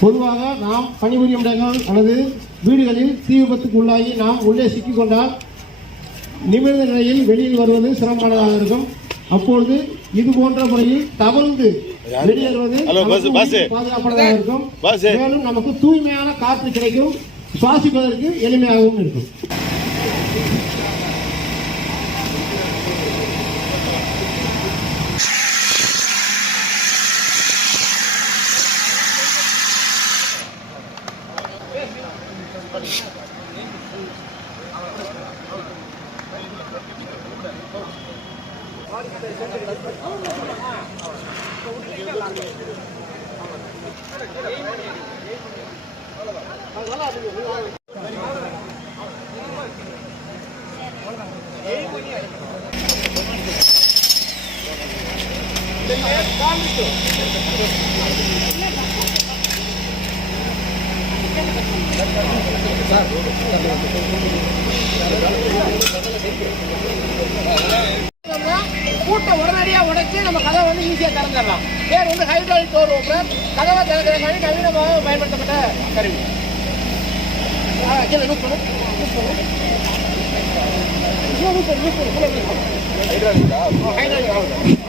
பொதுவாக நாம் பணிபுரியும் இடங்கள் அல்லது வீடுகளில் தீ விபத்துக்கு உள்ளாகி நாம் உள்ளே சிக்கிக்கொண்டால் நிமிர்ந்த நிலையில் வெளியில் வருவது சிரமமானதாக இருக்கும். அப்பொழுது இது போன்ற முறையில் தவழ்ந்து வெளியேறுவது பாதுகாப்பானதாக இருக்கும். மேலும் நமக்கு தூய்மையான காற்று கிடைக்கும். சுவாசிப்பதற்கு எளிமையாகவும் இருக்கும். காமிக்கும் கூட்டை உடனடியா உடைச்சு நம்ம கதவை வந்து ஈஸியா திறந்துடலாம். பேர் வந்து ஹைட்ராலிக் டோர் ஓப்பனர் கதவை திறக்கிற கருவி நவீனமாக பயன்படுத்தப்பட்ட கருவி. கீழே லூப் பண்ணு. லூப் பண்ணு. லூப் பண்ணு, லூப் பண்ணு, லூப் பண்ணு, லூப் பண்ணு. ஹைட்ராலிக் ஆகுது